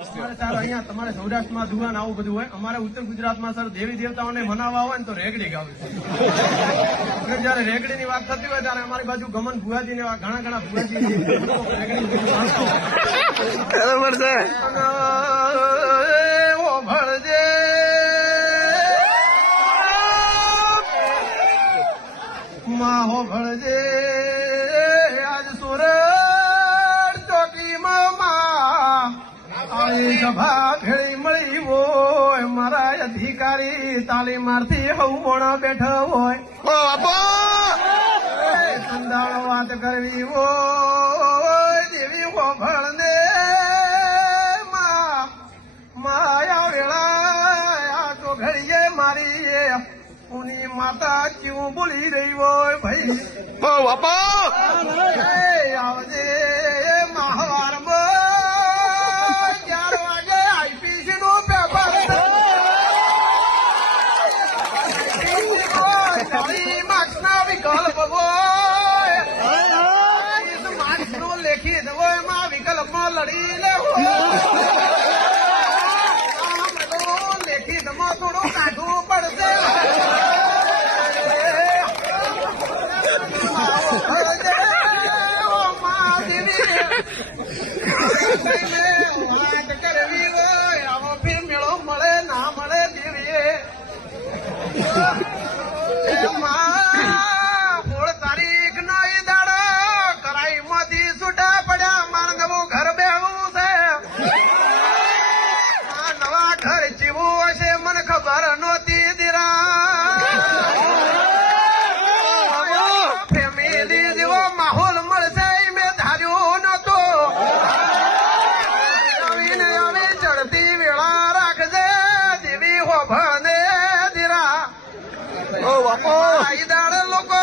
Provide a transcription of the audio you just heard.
અહીંયા તમારે સૌરાષ્ટ્રમાં દુવાન આવું બધું હોય, અમારે ઉત્તર ગુજરાતમાં સર દેવી દેવતાઓને મનાવવા હોય ને તો રેગડી ગાવે છે. જયારે રેગડી ની વાત થતી હોય ત્યારે અમારી બાજુ ગમન ભુવાજી ને ઘણા ભુવાજી બરાબર છે. ઓ ભળજે માહો ભળજે આજ સુરત ચોકીમાં સભા ભેળી મળી હોય, મારા અધિકારી તાલી મારથી હવમોણા બેઠા હોય, સંદાળ વાત કરવી હોય દેવી હોભળને માયા વેળા તો ઘડીએ મારી ઉની માતા ક્યું બોલી રહી હોય ભાઈ આવજે મહાવારમાં 11 વાગે આઈપીસી નું પેપર માર્ક્સ ના વિકલ્પ હોય, માર્ક્સ નું લેખિત હોય એમાં વિકલ્પમાં લડી લેવો, લેખિતમાં થોડું કાઢવું પડશે. વાત કરવી હોય આવો ફી મેળો મળે ના મળે દેવીએ 16 તારીખ નો ઈ દાડો કરાઈ માંથી છૂટા પડ્યા, મારે નવું ઘર બેવું છે. આ નવા ઘર જીવું હશે મને ખબર નહોતી દીરા, ફેમિલી જેવો માહોલ મળશે મેં ધાર્યું નતો. ચડતી વેળા રાખજે દેવી હોભળને દીરા, દાડે લોકો